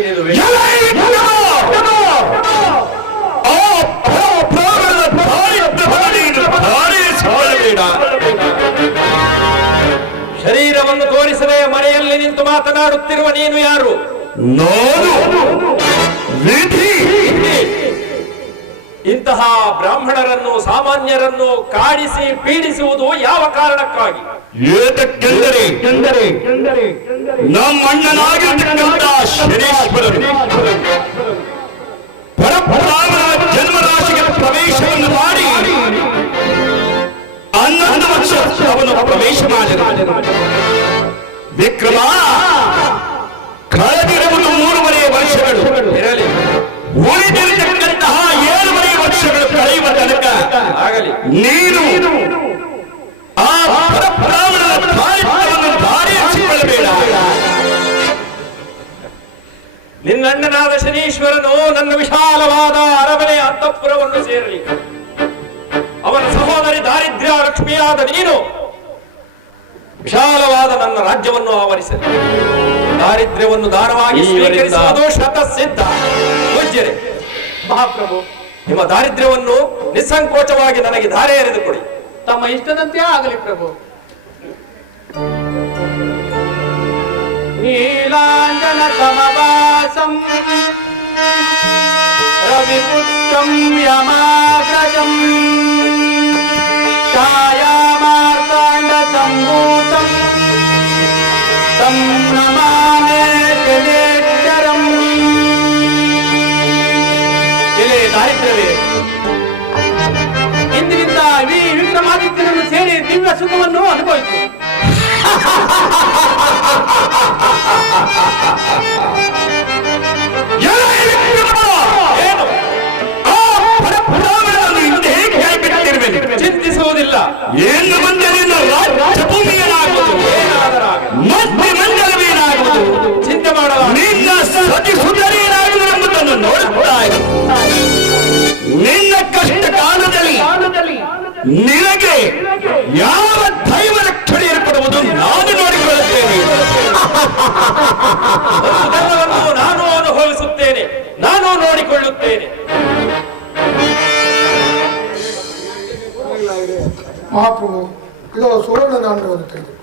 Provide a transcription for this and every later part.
ನೀನು. ಶರೀರವನ್ನು ತೋರಿಸದೆ ಮನೆಯಲ್ಲಿ ನಿಂತು ಮಾತನಾಡುತ್ತಿರುವ ನೀನು ಯಾರು? ನಾನು ಇಂತಹ ಬ್ರಾಹ್ಮಣರನ್ನು ಸಾಮಾನ್ಯರನ್ನು ಕಾಡಿಸಿ ಪೀಡಿಸುವುದು ಯಾವ ಕಾರಣಕ್ಕಾಗಿ? ಏತಕ್ಕೆಂದರೆ ನಮ್ಮಣ್ಣನಾಗಿರ್ತಕ್ಕಂಥ ಶನೀಶ್ವರನು ಪರಬ್ರಾಹ್ಮಣ ಜನ್ಮರಾಶಿಗೆ ಪ್ರವೇಶವನ್ನು ಮಾಡಿ ಹನ್ನೊಂದು ವರ್ಷ ಅವನು ಪ್ರವೇಶ ಮಾಡಿದ ಶನೀಶ್ವರನು ನನ್ನ ವಿಶಾಲವಾದ ಅರಮನೆ ಅಂತಃಪುರವನ್ನು ಸೇರಲಿ. ಅವನ ಸಹೋದರಿ ದಾರಿದ್ರ್ಯ ಲಕ್ಷ್ಮಿಯಾದ ನೀನು ವಿಶಾಲವಾದ ನನ್ನ ರಾಜ್ಯವನ್ನು ಆವರಿಸಲಿ. ದಾರಿದ್ರ್ಯವನ್ನು ದಾನವಾಗಿ ಸ್ವೀಕರಿಸುವುದು ಶತಸಿದ್ಧ. ಪೂಜ್ಯರೇ ಮಹಾಪ್ರಭು ನಿಮ್ಮ ದಾರಿದ್ರ್ಯವನ್ನು ನಿಸ್ಸಂಕೋಚವಾಗಿ ನನಗೆ ಧಾರೆ ಎರೆದು ಕೊಡಿ. ತಮ್ಮ ಇಷ್ಟದಂತೆ ಆಗಲಿ ಪ್ರಭು. ನೀಲಾಂಜನ ಸಮವಾಸಂ ರವಿಪುತ್ರಂ ಯಮಾಗ್ರಜಂ ಛಾಯಾಮಾರ್ತಾಂಡ ಸಂಭೂತಂ ತಂ ನಮಾಮೇ ಜನೇಶ್ವರಂ ಎಲೆ ದಾರಿದ್ರ್ಯವೇ ಇಂದಿನಿಂದ ಈ ವಿಕ್ರಮಾದಿತ್ಯನನ್ನು ಸೇರಿ ದಿವ್ಯ ಸುಖವನ್ನು ಅನುಭವಿಸು ಚಿಂತಿಸುವುದಿಲ್ಲ ಏನು ಏನಾದರಾಗಲಿ. ಮತ್ತೆ ಚಿಂತೆ ಮಾಡಲ ನಿನ್ನ ಸತಿ ಸುಂದರಿಯೇನಾಗುವುದು ಎಂಬುದನ್ನು ನೋಡುತ್ತಾ. ನಿನ್ನ ಕಷ್ಟ ಕಾಲದಲ್ಲಿ ನಿನಗೆ ಯಾವ ಮಹಾಪ್ರಭು ಇದು ಸುವರ್ಣ ನಾಣ್ಯ ತೆಗೆದು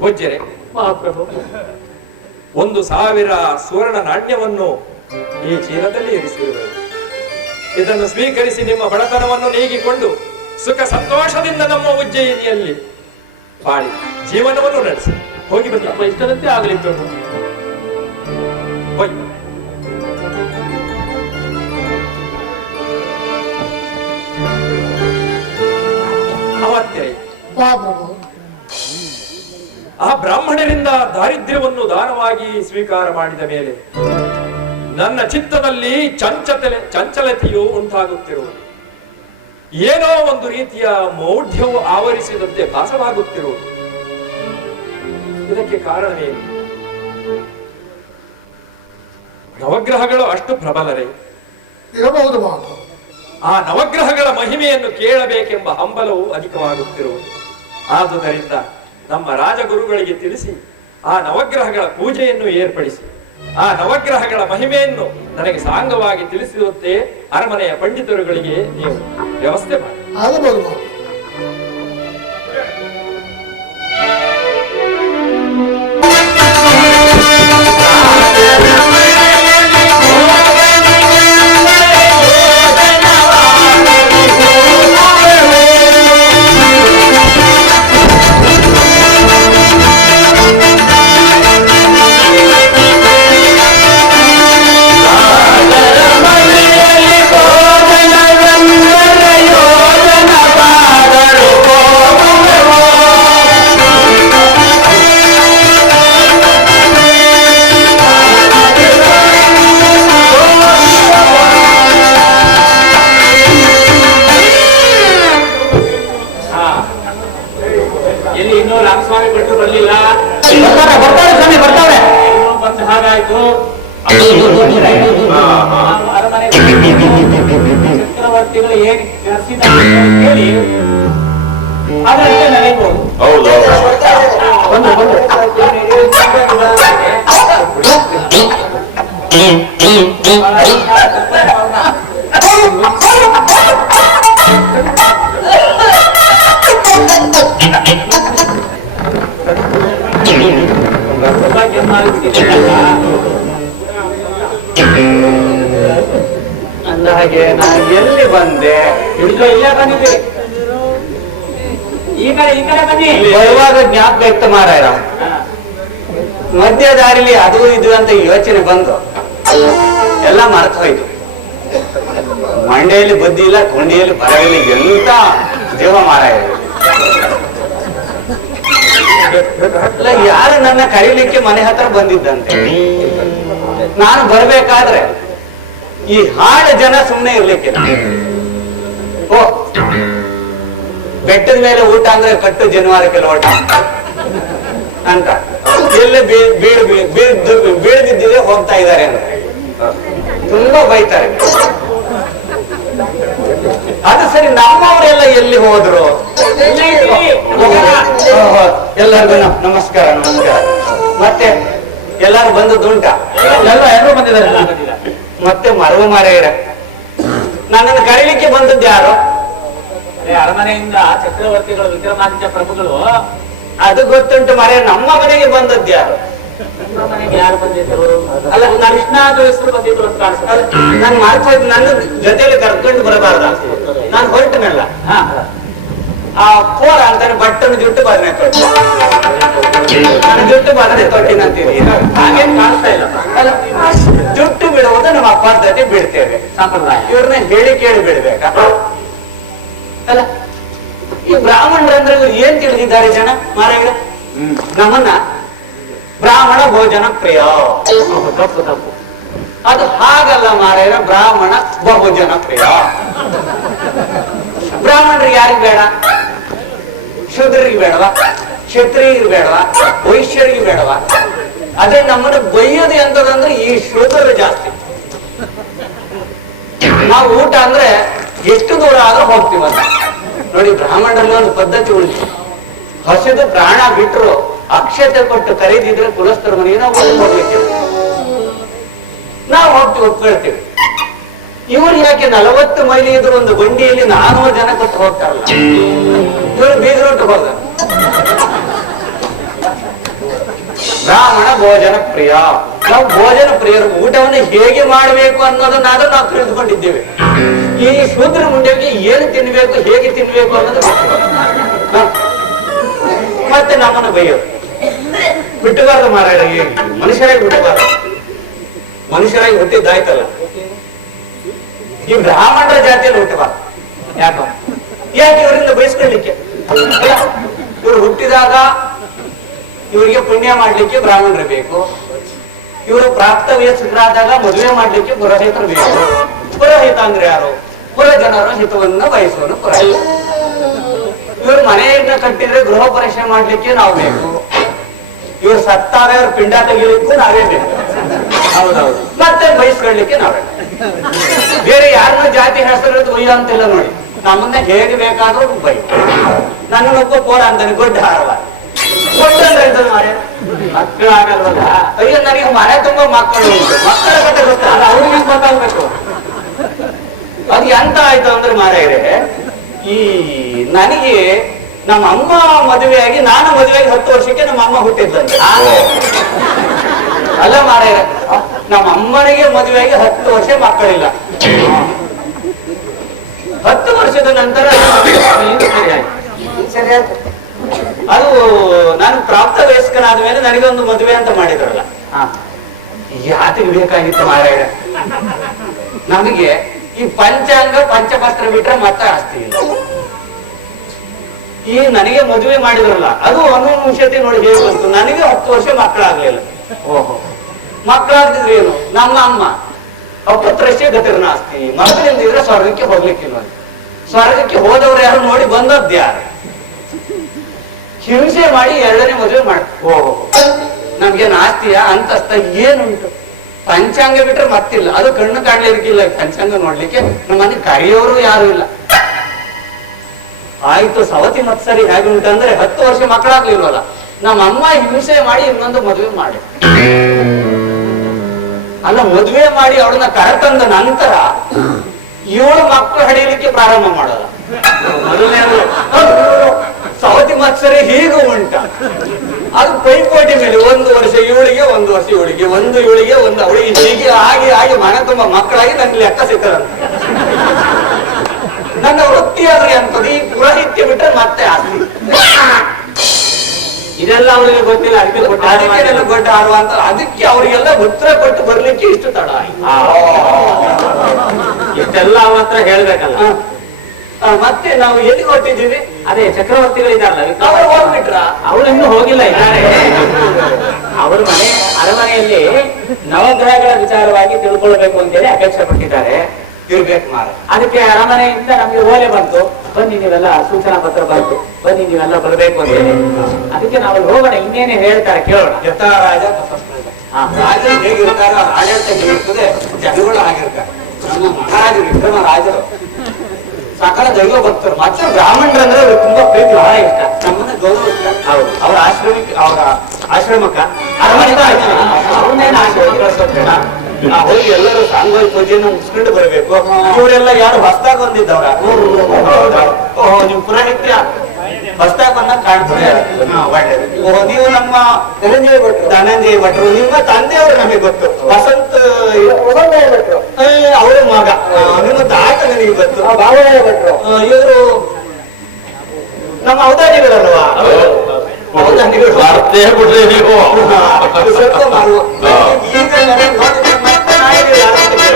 ಪೂಜ್ಯರೇ ಮಹಾಪ್ರಭು ಒಂದು ಸಾವಿರ ಸುವರ್ಣ ನಾಣ್ಯವನ್ನು ಈ ಚೀಲದಲ್ಲಿ ಇರಿಸಿರುವರು ಇದನ್ನು ಸ್ವೀಕರಿಸಿ ನಿಮ್ಮ ಬಡತನವನ್ನು ನೀಗಿಕೊಂಡು ಸುಖ ಸಂತೋಷದಿಂದ ನಮ್ಮ ಉಜ್ಜಯಿನಿಯಲ್ಲಿ ಬಾಳಿ ಜೀವನವನ್ನು ನಡೆಸಿ. ಹೋಗಿ ಬನ್ನಿ. ನಮ್ಮ ಇಷ್ಟದಂತೆ ಆಗಲಿ ಪ್ರಭು. ಹೋಗಿ ದಾನವಾಗಿ ಸ್ವೀಕಾರ ಮಾಡಿದ ಮೇಲೆ ನನ್ನ ಚಿತ್ತದಲ್ಲಿ ಚಂಚತಲೆ ಚಂಚಲತೆಯು ಉಂಟಾಗುತ್ತಿರುವುದು ಏನೋ ಒಂದು ರೀತಿಯ ಮೌಢ್ಯವು ಆವರಿಸಿದಂತೆ ಭಾಸವಾಗುತ್ತಿರುವುದು ಇದಕ್ಕೆ ಕಾರಣವೇನು? ನವಗ್ರಹಗಳು ಅಷ್ಟು ಪ್ರಬಲರೇ. ಇರಬಹುದು ಆ ನವಗ್ರಹಗಳ ಮಹಿಮೆಯನ್ನು ಕೇಳಬೇಕೆಂಬ ಹಂಬಲವು ಅಧಿಕವಾಗುತ್ತಿರುವುದು ಆದುದರಿಂದ ನಮ್ಮ ರಾಜಗುರುಗಳಿಗೆ ತಿಳಿಸಿ ಆ ನವಗ್ರಹಗಳ ಪೂಜೆಯನ್ನು ಏರ್ಪಡಿಸಿ, ಆ ನವಗ್ರಹಗಳ ಮಹಿಮೆಯನ್ನು ನನಗೆ ಸಾಂಗವಾಗಿ ತಿಳಿಸುವಂತೆ ಅರಮನೆಯ ಪಂಡಿತರುಗಳಿಗೆ ನೀವು ವ್ಯವಸ್ಥೆ ಮಾಡಿ. ಚಕ್ರವರ್ತಿಗಳು ಏನ್ ಹೇಳಿ ಅದರಂತೆ ನಡೆಯಬಹುದು ಹೌದು. ಬಂದು ಬಂದು ಹಾಗೆ ನಾನು ಎಲ್ಲಿ ಬಂದೆ? ಇಲ್ಲೇ ಬಂದಿದ್ದೆ. ಈ ಕಡೆ ಈ ಕಡೆ ಬನ್ನಿ. ಬರುವಾಗ ಜ್ಞಾಪಕ ಇತ್ತು ಮಾರಾಯ ಮಧ್ಯ ದಾರಿಲಿ ಅದು ಇದು ಅಂತ ಯೋಚನೆ ಬಂದು ಎಲ್ಲ ಮರೆತು ಹೋಯ್ತು. ಮಂಡೆಯಲ್ಲಿ ಬುದ್ಧಿ ಇಲ್ಲ ಕೊಂಡಿಯಲ್ಲಿ ಬರವಿಲ್ಲ ಎಂತ ಜೀವ ಮಾರಾಯ ಯಾರು ನನ್ನ ಕರೀಲಿಕ್ಕೆ ಮನೆ ಹತ್ರ ಬಂದಿದ್ದಂತೆ? ನಾನು ಬರ್ಬೇಕಾದ್ರೆ ಈ ಹಾಡು ಜನ ಸುಮ್ಮನೆ ಇರ್ಲಿಕ್ಕೆ ಓ. ಬೆಟ್ಟದ ಮೇಲೆ ಊಟ ಅಂದ್ರೆ ಕಟ್ಟು ಜನವಾರಕ್ಕೆ ಲೋಟ ಅಂತ. ಎಲ್ಲಿ ಬೀಳ್ ಬೀಳ್ ಬೀಳ್ದು ಬೀಳ್ದಿದ್ದಿದೆ ಹೋಗ್ತಾ ಇದ್ದಾರೆ ಅಂತ. ತುಂಬಾ ಬೈತಾರೆ. ಅದು ಸರಿ ನಮ್ಮವರೆಲ್ಲ ಎಲ್ಲಿ ಹೋದ್ರು? ಎಲ್ಲರಿಗೂ ನಮಸ್ಕಾರ ನಮಸ್ಕಾರ. ಮತ್ತೆ ಎಲ್ಲಾರು ಬಂದದ್ದುಂಟ ಎಲ್ಲ ಎಲ್ಲರೂ ಬಂದಿದ್ದಾರೆ. ಮತ್ತೆ ಮರವ ಮಾರೆಯರ. ನನ್ನನ್ನು ಕರೀಲಿಕ್ಕೆ ಬಂದದ್ದು ಯಾರು? ಅರಮನೆಯಿಂದ ಚಕ್ರವರ್ತಿಗಳು ವಿಕ್ರಮಾದಿತ್ಯ ಪ್ರಭುಗಳು. ಅದು ಗೊತ್ತುಂಟು ಮರೆ ನಮ್ಮ ಮನೆಗೆ ಬಂದದ್ದು ಯಾರು? ನಿಮ್ಮ ಮನೆಗೆ ಯಾರು ಬಂದಿದ್ರು ಅಲ್ಲ, ಅಲ್ಲ ನಾನು- ಕೃಷ್ಣಾದು ಹೆಸರು ಬಂದಿದ್ರು ಅಂತ ನಾನು ನನ್ನ ಜೊತೆಯಲ್ಲಿ ಕರ್ಕೊಂಡು ಬರಬಾರ್ದ ನಾನು ಹೊರಟನಲ್ಲ. ಆ ಪೋರ ಅಂತಾನೆ ಬಟ್ಟನ್ನು ಜುಟ್ಟು ಬದನೆ ತೊಟ್ಟು. ನಾನು ಜುಟ್ಟು ಬದನೆ ತೊಟ್ಟಿನಂತೀವಿ ಹಾಗೇನ್ ಕಾಣಿಸ್ತಾ ಇಲ್ಲ ಜುಟ್ಟು ಬಿಡುವುದು ನಮ್ಮ ಪದ್ಧತಿ ಬಿಡ್ತೇವೆ. ಸಂಪ್ರದಾಯ. ಇವ್ರನ್ನ ಹೇಳಿ ಕೇಳಿ ಬಿಡ್ಬೇಕಾ. ಅಲ್ಲ ಈ ಬ್ರಾಹ್ಮಣರಂದ್ರೆ ಇವ್ರು ಏನ್ ತಿಳಿದಿದ್ದಾರೆ ಜನ ಮಾರಾಯ ನಮ್ಮನ್ನ ಬ್ರಾಹ್ಮಣ ಭೋಜನ ಪ್ರಿಯ. ತಪ್ಪು ತಪ್ಪು. ಅದು ಹಾಗಲ್ಲ ಮಾರಾಯಣ ಬ್ರಾಹ್ಮಣ ಬಹುಜನ ಪ್ರಿಯ. ಬ್ರಾಹ್ಮಣರು ಯಾರಿಗೆ ಬೇಡ? ಶುದ್ರಿಗೆ ಬೇಡವಾ? ಕ್ಷತ್ರಿಯರಿಗೆ ಬೇಡವಾ? ವೈಶ್ಯರಿಗೆ ಬೇಡವಾ? ಅದೇ ನಮ್ಮನ್ನ ಬೈಯೋದು ಎಂತದಂದ್ರೆ ಈ ಶೋಧರು ಜಾಸ್ತಿ. ನಾವು ಊಟ ಅಂದ್ರೆ ಎಷ್ಟು ದೂರ ಆದ್ರೂ ಹೋಗ್ತೀವಲ್ಲ ನೋಡಿ ಬ್ರಾಹ್ಮಣರಲ್ಲಿ ಒಂದು ಪದ್ಧತಿ ಉಳಿತು ಹಸಿದು ಪ್ರಾಣ ಬಿಟ್ಟರು ಅಕ್ಷತೆ ಕೊಟ್ಟು ಕರೀದಿದ್ರೆ ಕುಲಸ್ಥರ ಮನೆಯ ನಾವು ಹೋಗ್ಲಿಕ್ಕೆ ನಾವು ಹೋಗ್ತೀವಿ, ಒಪ್ಕೊಳ್ತೀವಿ. ಇವ್ರು ಯಾಕೆ ನಲವತ್ತು ಮೈಲಿ ಇದ್ರು ಒಂದು ಬಂಡಿಯಲ್ಲಿ ನಾನೂರು ಜನ ಕೊಟ್ಟು ಹೋಗ್ತಾರಲ್ಲ? ಇವರು ಬೀಗರೊಟ್ಟು ಹೋದ ಬ್ರಾಹ್ಮಣ ಭೋಜನ ಪ್ರಿಯ ನಾವು ಭೋಜನ ಪ್ರಿಯರು ಊಟವನ್ನು ಹೇಗೆ ಮಾಡಬೇಕು ಅನ್ನೋದನ್ನಾದ್ರೂ ನಾವು ತಿಳಿದುಕೊಂಡಿದ್ದೇವೆ. ಈ ಶೂದ್ರ ಮುಂಡೆಗೆ ಏನು ತಿನ್ಬೇಕು, ಹೇಗೆ ತಿನ್ಬೇಕು ಅನ್ನೋದು. ಮತ್ತೆ ನಮ್ಮನ್ನು ಬೈಯೋದು. ಬಿಟ್ಟಬಾರ್ದು ಮಾರಾಯ ಮನುಷ್ಯರಾಗಿ ಬಿಟ್ಟಬಾರ್ದು ಮನುಷ್ಯರಾಗಿ ಹುಟ್ಟಿದ್ದಾಯ್ತಲ್ಲ. ಈ ಬ್ರಾಹ್ಮಣರ ಜಾತಿಯಲ್ಲಿ ಹುಟ್ಟಬಾರ ಯಾಕ? ಯಾಕೆ ಇವರಿಂದ ಬಯಸ್ಕೊಳ್ಳಿಕ್ಕೆ? ಇವ್ರು ಇವರು ಹುಟ್ಟಿದಾಗ ಇವರಿಗೆ ಪುಣ್ಯ ಮಾಡ್ಲಿಕ್ಕೆ ಬ್ರಾಹ್ಮಣರು ಬೇಕು. ಇವರು ಪ್ರಾಪ್ತ ವಯಸ್ಕರಾದಾಗ ಮದುವೆ ಮಾಡ್ಲಿಕ್ಕೆ ಪುರೋಹಿತರು ಬೇಕು. ಪುರೋಹಿತ ಅಂದ್ರೆ ಯಾರು? ಪುರ ಜನರ ಹಿತವನ್ನ ಬಯಸುವನು ಪುರೋಹಿತ. ಇವರು ಮನೆಯನ್ನ ಕಟ್ಟಿದ್ರೆ ಗೃಹ ಪರೀಕ್ಷೆ ಮಾಡ್ಲಿಕ್ಕೆ ನಾವು ಬೇಕು. ಇವ್ರು ಸತ್ತಾಗ ಇವ್ರ ಪಿಂಡ ತೆಗಿಲಿಕ್ಕೂ ನಾವೇ ಬೇಕು. ಹೌದೌದು. ಮತ್ತೆ ಬಯಸ್ಕೊಳ್ಳಿಕ್ಕೆ ನಾವೇ ಬೇರೆ ಯಾರನ್ನ ಜಾತಿ ಹೆಸರು ಒಯ್ಯ ಅಂತಿಲ್ಲ ನೋಡಿ. ನಮ್ಮನ್ನ ಹೇಗೆ ಬೇಕಾದ್ರೂ ಬೈ ನನ್ನನ್ನೊಬ್ಬ ಪೋರ ಅಂತಾನೆ ಹಾರಲ್ಲ ಆಗಲ್ವಲ್ಲ? ಅಯ್ಯೋ, ನನಗೆ ಮನೆ ತುಂಬ ಮಕ್ಕಳು ಮಕ್ಕಳ ಅದು ಗೊತ್ತಲ್ಲ ಅವ್ರಿಗೆ ಗೊತ್ತಾಗ್ಬೇಕು. ಅದು ಎಂತ ಆಯ್ತು ಅಂದ್ರೆ ಮಾರಾಯರೆ ಈ ನನಗೆ ನಮ್ಮ ಅಮ್ಮ ಮದುವೆಯಾಗಿ, ನಾನು ಮದುವೆಯಾಗಿ ಹತ್ತು ವರ್ಷಕ್ಕೆ ನಮ್ಮ ಅಮ್ಮ ಹುಟ್ಟಿದ್ದಂತೆ. ಅಲ್ಲ ಮಾರಾಯರೆ ನಮ್ಮ ಅಮ್ಮನಿಗೆ ಮದುವೆಯಾಗಿ ಹತ್ತು ವರ್ಷ ಮಕ್ಕಳಿಲ್ಲ. ಹತ್ತು ವರ್ಷದ ನಂತರ ಇದು ಸರಿ ಆಯ್ತು ಸರಿ ಆಯ್ತು. ಅದು ನಾನು ಪ್ರಾಪ್ತ ವಯಸ್ಕನಾದ ಮೇಲೆ ನನಗೆ ಒಂದು ಮದುವೆ ಅಂತ ಮಾಡಿದ್ರಲ್ಲ. ಯಾತಿಗೆ ಬೇಕಾಗಿತ್ತು ಮಾರಾಯ? ನಮಗೆ ಈ ಪಂಚಾಂಗ ಪಂಚಪಸ್ತ್ರ ಬಿಟ್ರೆ ಮತ್ತೆ ಆಸ್ತಿ ಇಲ್ಲ. ಈ ನನಗೆ ಮದುವೆ ಮಾಡಿದ್ರಲ್ಲ ಅದು ಅನುವಂಶತೆ ನೋಡಿ ಹೇಗೆ ಬಂತು? ನನಗೆ ಹತ್ತು ವರ್ಷ ಮಕ್ಕಳಾಗ್ಲಿಲ್ಲ. ಓಹೋ. ಮಕ್ಕಳಾಗ್ತಿದ್ರೆ ಏನು? ನಮ್ಮ ಅಮ್ಮ ಅಪುತ್ರಶ್ಯ ಗತಿರ್ನಾಸ್ತಿ ಮಗನಿಂದಿದ್ರೆ ಸ್ವರ್ಗಕ್ಕೆ ಹೋಗ್ಲಿಕ್ಕಿಲ್ಲ ಸ್ವರ್ಗಕ್ಕೆ ಹೋದವ್ರು ಯಾರು ನೋಡಿ ಬಂದದ್ದು ಯಾರು? ಹಿಂಸೆ ಮಾಡಿ ಎರಡನೇ ಮದುವೆ ಮಾಡ. ನಮ್ಗೆ ನಾಸ್ತಿಯ ಅಂತಸ್ತ ಏನುಂಟು? ಪಂಚಾಂಗ ಬಿಟ್ರೆ ಮತ್ತಿಲ್ಲ. ಅದು ಕಣ್ಣು ಕಾಣ್ಲಿಕ್ಕಿಲ್ಲ ಪಂಚಾಂಗ ನೋಡ್ಲಿಕ್ಕೆ ನಮ್ಮನೆ ಕರೆಯೋರು ಯಾರು ಇಲ್ಲ. ಆಯ್ತು ಸವತಿ ಮತ್ಸರಿ ಹೇಗೆ ಉಂಟಂದ್ರೆ ಹತ್ತು ವರ್ಷ ಮಕ್ಕಳಾಗ್ಲಿಲ್ವಲ್ಲ. ನಮ್ಮ ಅಮ್ಮ ಹಿಂಸೆ ಮಾಡಿ ಇನ್ನೊಂದು ಮದುವೆ ಮಾಡಿ. ಅಲ್ಲ ಮದುವೆ ಮಾಡಿ ಅವಳನ್ನ ಕರೆತಂದ ನಂತರ ಏಳು ಮಕ್ಕಳು ಹಡಿಯಲಿಕ್ಕೆ ಪ್ರಾರಂಭ ಮಾಡೋಲ್ಲ ಮೊದಲನೇ ಮತ್ಸರಿ ಹೀಗೂ ಉಂಟ. ಅದು ಪೈಪೋಟಿ ಮೇಲೆ ಒಂದು ವರ್ಷ ಇವಳಿಗೆ ಒಂದು ವರ್ಷ ಇವಳಿಗೆ ಒಂದು ಇವಳಿಗೆ ಒಂದು ಅವಳಿಗೆ. ಹೀಗೆ ಆಗಿ ಆಗಿ ಮನೆ ತುಂಬ ಮಕ್ಕಳಾಗಿ ನನ್ನ ಲೆಕ್ಕ ಸಿಕ್ಕದಂತೆ ನನ್ನ ವೃತ್ತಿ ಆದ್ರೆ ಅಂತದ್ದು ಈ ಪುರೋಹಿತ್ಯ ಬಿಟ್ಟರೆ ಮತ್ತೆ ಆಸ್ತಿ. ಇದೆಲ್ಲ ಅವಳಿಗೆ ಗೊತ್ತಿಲ್ಲ ಅದಕ್ಕೆ ಕೊಟ್ಟ ಅದಕ್ಕೆ ಗೊಡ್ಡ ಆಡುವ ಅಂತ. ಅದಕ್ಕೆ ಅವರಿಗೆಲ್ಲ ಉತ್ತರ ಕೊಟ್ಟು ಬರ್ಲಿಕ್ಕೆ ಇಷ್ಟು ತಡ ಆಯ್ತು. ಇಷ್ಟೆಲ್ಲ ಅವತ್ರ ಹೇಳ್ಬೇಕಲ್ಲ. ಮತ್ತೆ ನಾವು ಎಲ್ಲಿ ಹೊರಟಿದ್ದೀವಿ? ಅದೇ ಚಕ್ರವರ್ತಿಗಳಿದಾರಲ್ಲ ಅವರು ಹೋಗ್ಬಿಟ್ರ? ಹೋಗಿಲ್ಲ ಇದ್ದಾರೆ ಅವ್ರ ಮನೆ ಅರಮನೆಯಲ್ಲಿ ನವಗ್ರಹಗಳ ವಿಚಾರವಾಗಿ ತಿಳ್ಕೊಳ್ಬೇಕು ಅಂತೇಳಿ ಅಪೇಕ್ಷೆ ಪಟ್ಟಿದ್ದಾರೆ. ಇರ್ಬೇಕು ಮಾರ ಅದಕ್ಕೆ ಅರಮನೆಯಿಂದ ನಮಗೆ ಓಲೆ ಬಂತು. ಬನ್ನಿ ನೀವೆಲ್ಲ ಸೂಚನಾ ಪತ್ರ ಬಂತು. ಬನ್ನಿ ನೀವೆಲ್ಲ ಬರಬೇಕು ಅಂತೇಳಿ. ಅದಕ್ಕೆ ನಾವು ಹೋಗೋಣ. ಇನ್ನೇನೆ ಹೇಳ್ತಾರೆ ಕೇಳೋಣ. ರಾಜ. ರಾಜರು ಹೇಗಿರ್ತಾರೋ ಆಡಳಿತ ಹೇಗಿರ್ತದೆ ಜನಗಳು ಆಗಿರ್ತಾರೆ ನಮ್ಮ ಮಹಾರಾಜರು ವಿಕ್ರಮ ರಾಜರು. ಸಕಲ ದೈವ ಭಕ್ತರು. ಮತ್ತೆ ಬ್ರಾಹ್ಮಣರು ಅಂದ್ರೆ ಅವ್ರಿಗೆ ತುಂಬಾ ಪ್ರೀತಿ ಬಹಳ ಇಷ್ಟ. ನಮ್ಮನ್ನ ಗೌರವ ಹೌದು. ಅವ್ರ ಆಶ್ರಮ ಅವರ ಆಶ್ರಮಕ್ಕ. ಅವ್ರನ್ನೇನು ಹೋಗಿ ಎಲ್ಲರೂ ಸಾಂಗೋಯಿ ಪೂಜೆಯನ್ನು ಮುಗಿಸ್ಕೊಂಡು ಬರಬೇಕು. ಇವರೆಲ್ಲ ಯಾರು ಹೊಸದಾಗ ಬಂದಿದ್ದವ್ರ? ಓಹೋ ನಿಮ್ ಪುರೋಹಿತ್ಯ. ಹೊಸದಾಗಿ ಬಂದಾಗ ಕಾಣ್ತದೆ ನೀವು ನಮ್ಮ ಧನಂಜಯ ಭಟ್ರು ಧನಂಜಯ ಭಟ್ರು ನಿಮ್ಮ ತಂದೆಯವರು ನಮಗೆ ಗೊತ್ತು. ವಸಂತ ಅವರ ಮಗ. ನಿಮ್ಮ ತಾತ ನನಗೆ ಗೊತ್ತು. ಇವರು ನಮ್ಮ ಅವಧಾನಿಗಳಲ್ವಾ ಅವಧಾನಿಗಳು ಮರ್ತೇ ಬಿಡ್ರಿ ನೀವು. ಸ್ವಲ್ಪ ಮಾರುವ ಈಗ ನನಗೆ